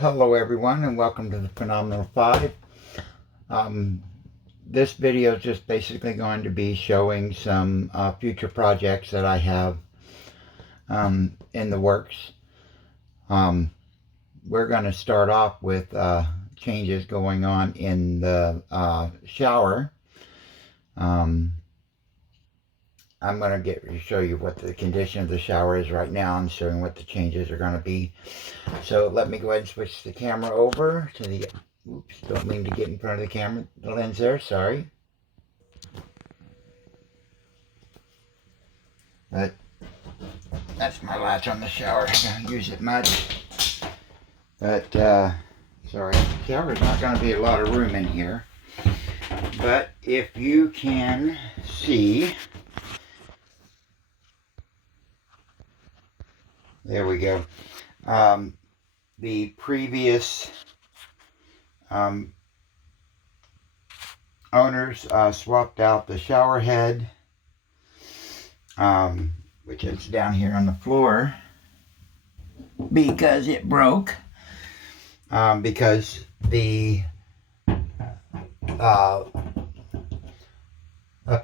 Hello everyone, and welcome to the Phenomenal Phive. This video is just basically going to be showing some future projects that I have in the works. We're going to start off with changes going on in the shower. I'm going to show you what the condition of the shower is right now and showing what the changes are going to be. So let me go ahead and switch the camera over to the, oops, don't mean to get in front of the camera, the lens there, sorry. But that's my latch on the shower. I don't use it much. But, sorry, the shower's not going to be a lot of room in here. But if you can see, there we go. The previous owners swapped out the shower head, which is down here on the floor, because it broke. Because the up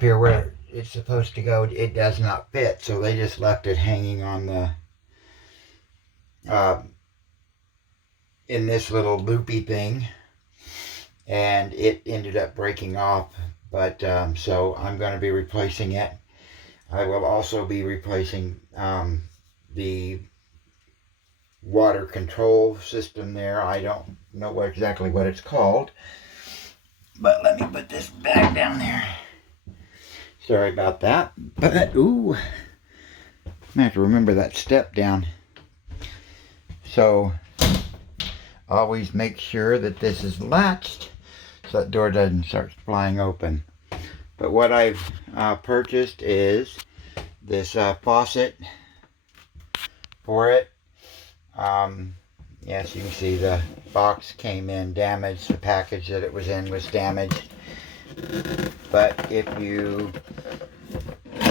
here where it's supposed to go, it does not fit, so they just left it hanging on the in this little loopy thing, and it ended up breaking off. But so I'm going to be replacing it. I will also be replacing the water control system there. I don't know exactly what it's called, but let me put this back down there. Sorry about that, but ooh, I have to remember that step down. So always make sure that this is latched so that door doesn't start flying open. But what I've purchased is this faucet for it. Yes, you can see the box came in damaged. The package that it was in was damaged. But if you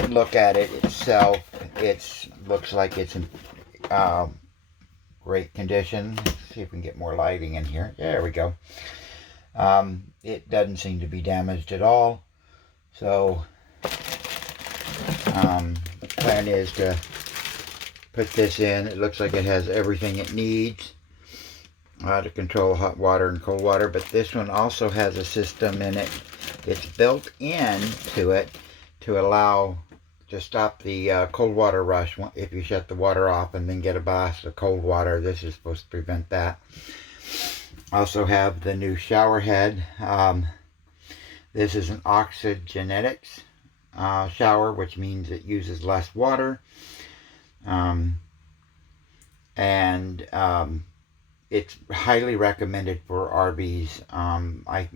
look at it itself, it looks like it's in great condition. Let's see if we can get more lighting in here. There we go. It doesn't seem to be damaged at all. So the plan is to put this in. It looks like it has everything it needs to control hot water and cold water. But this one also has a system in it. It's built into it to allow to stop the cold water rush if you shut the water off and then get a blast of cold water. This is supposed to prevent that. Also have the new shower head. This is an oxygenetics shower, which means it uses less water. It's highly recommended for RVs. I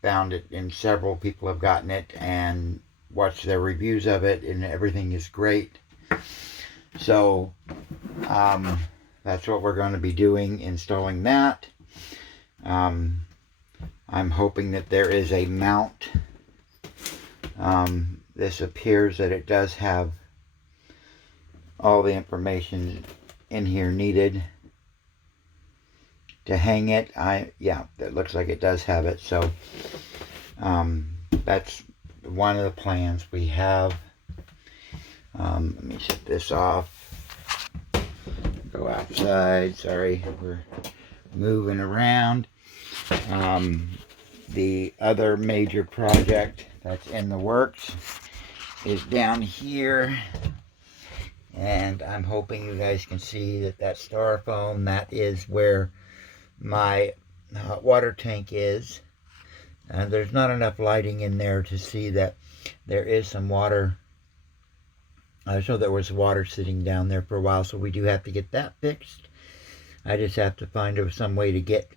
found it, and several people have gotten it and watched their reviews of it, and everything is great. So that's what we're going to be doing, installing that. I'm hoping that there is a mount. This appears that it does have all the information in here needed to hang it. Yeah, that looks like it does have it. So that's one of the plans we have. Let me shut this off. Go outside. Sorry, we're moving around. The other major project that's in the works is down here, and I'm hoping you guys can see that styrofoam, that is where my hot water tank is. There's not enough lighting in there to see that there is some water. So there was water sitting down there for a while, so we do have to get that fixed. I just have to find some way to get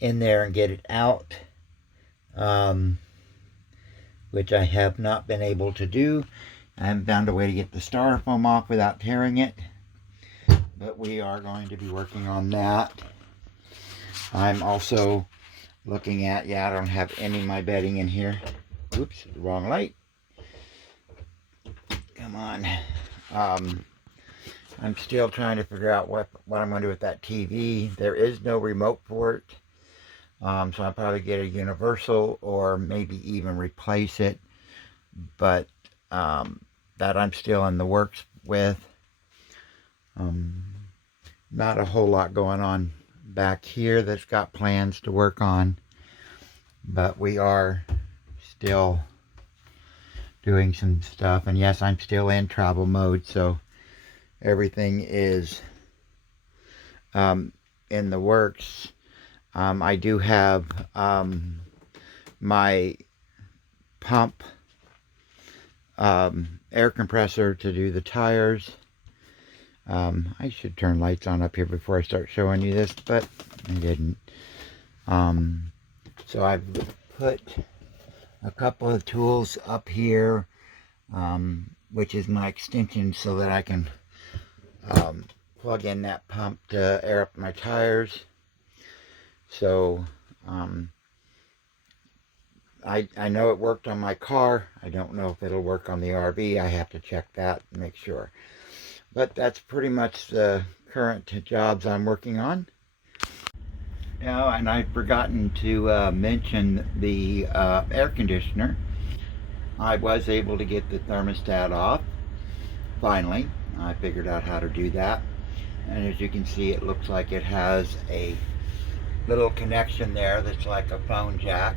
in there and get it out, which I have not been able to do. I haven't found a way to get the styrofoam off without tearing it, but we are going to be working on that. I'm also looking at, I don't have any of my bedding in here. Oops, the wrong light. Come on. I'm still trying to figure out what I'm going to do with that TV. There is no remote for it. So I'll probably get a universal or maybe even replace it. But that I'm still in the works with. Not a whole lot going on back here that's got plans to work on. But we are still doing some stuff. And yes, I'm still in travel mode. So everything is in the works. I do have my pump air compressor to do the tires. I should turn lights on up here before I start showing you this, but I didn't. So I've put a couple of tools up here, which is my extension so that I can plug in that pump to air up my tires. So I know it worked on my car. I don't know if it'll work on the RV. I have to check that and make sure. But that's pretty much the current jobs I'm working on. Now, and I've forgotten to mention the air conditioner. I was able to get the thermostat off. Finally, I figured out how to do that. And as you can see, it looks like it has a little connection there that's like a phone jack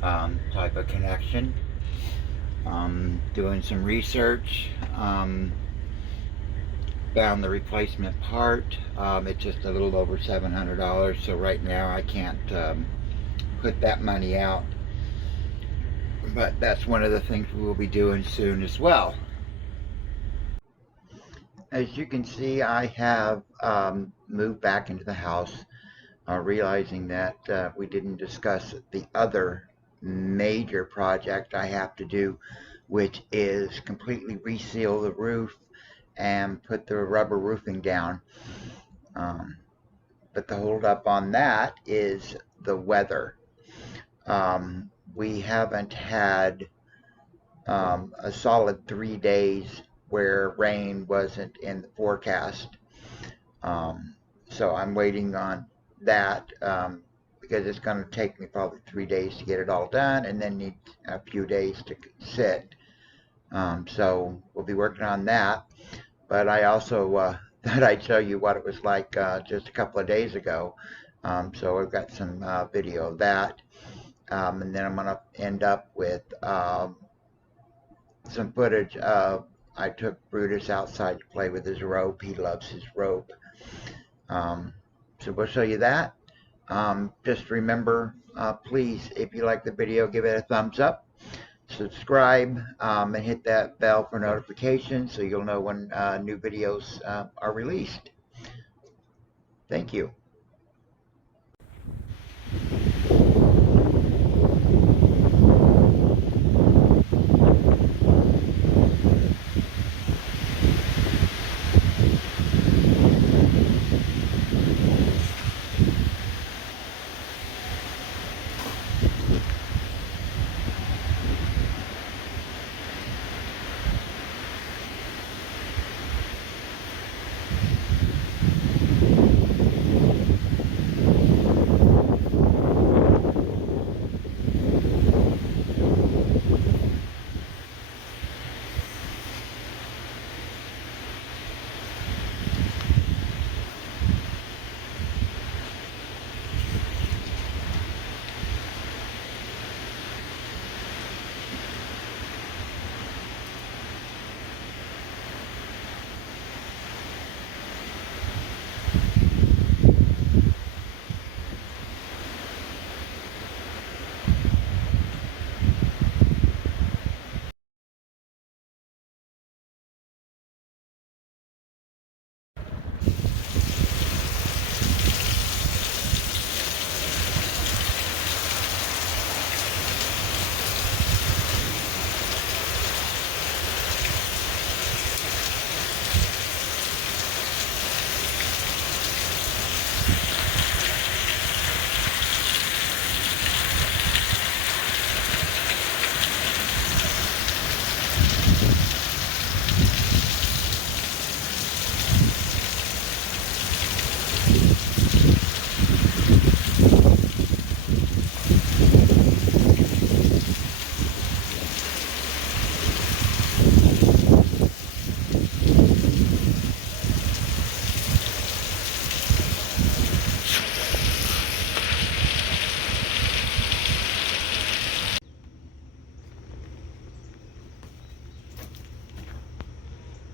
type of connection. Doing some research, found the replacement part. It's just a little over $700, so right now I can't put that money out, but that's one of the things we will be doing soon as well. As you can see, I have moved back into the house, realizing that we didn't discuss the other major project I have to do, which is completely reseal the roof and put the rubber roofing down. But the hold up on that is the weather. We haven't had a solid 3 days where rain wasn't in the forecast. So I'm waiting on that because it's going to take me probably 3 days to get it all done and then need a few days to sit. So we'll be working on that. But I also thought I'd show you what it was like just a couple of days ago. So I've got some video of that. And then I'm going to end up with some footage of I took Brutus outside to play with his rope. He loves his rope. So we'll show you that. Just remember, please, if you like the video, give it a thumbs up. Subscribe and hit that bell for notifications so you'll know when new videos are released. Thank you.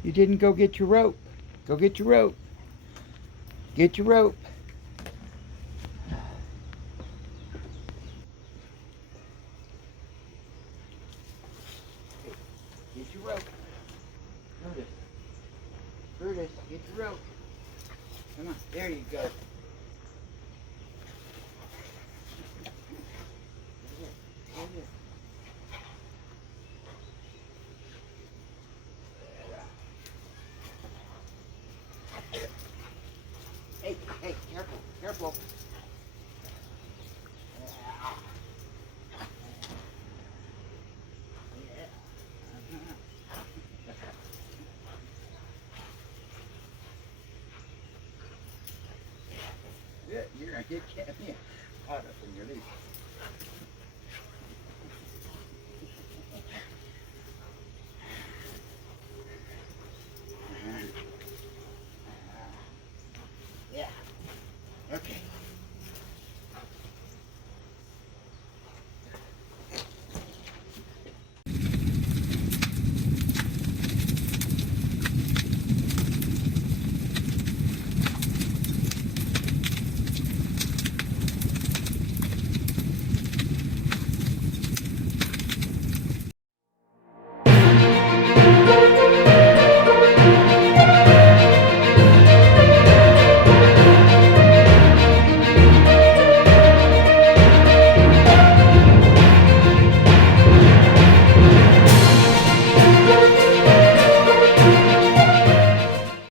You didn't go get your rope. Go get your rope. Get your rope. Get your rope. Brutus. Brutus, get your rope. Come on, there you go. Hey, hey, careful, careful. Yeah, you're gonna get caught up in your leaf.